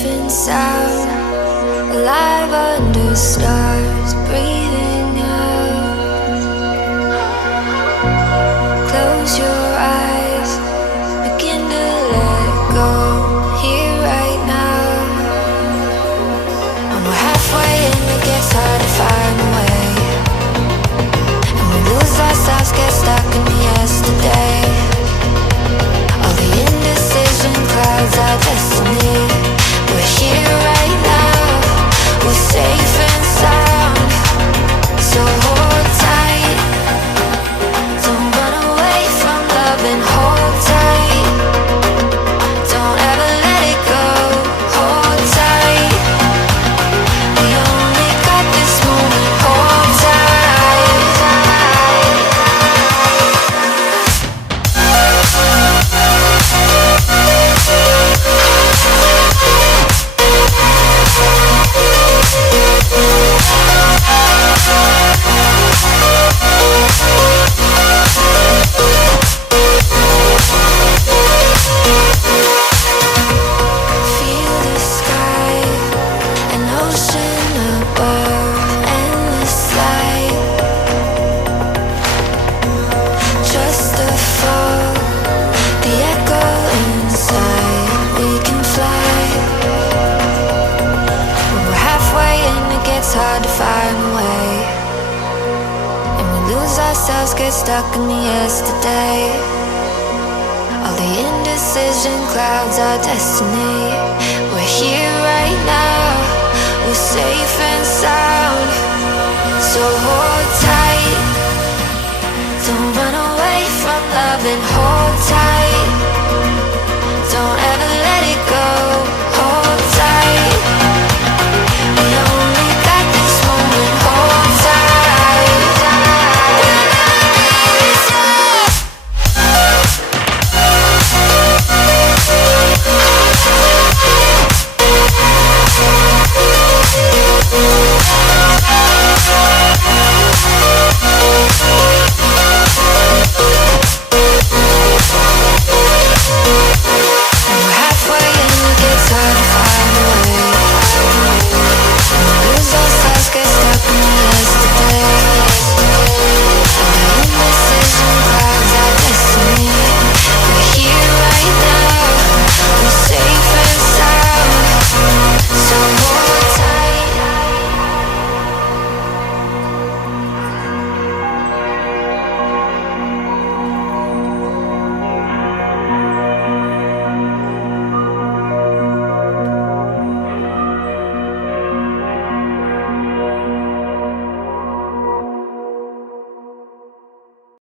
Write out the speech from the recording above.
safe and sound, alive under stars, breathing out. Close your eyes, begin to let go, here right now. And we're halfway and it gets hard to find a way, and we lose ourselves, get stuck in the yesterday. All the indecision clouds our destiny. We're here right now, we're safe and sound. So hold tight, don't run away from love and hold tight. Don't ever let it go, hold tight. We only got this moment, hold tight. Feel the sky, an ocean above, endless light. Trust the fall, the echo inside. We can fly. When we're halfway and it gets hard to find a way, and we lose ourselves, get stuck in the yesterday. All the indecision clouds our destiny. We're here right now, we're safe and sound. So hold tight, don't run away from love and hold tight.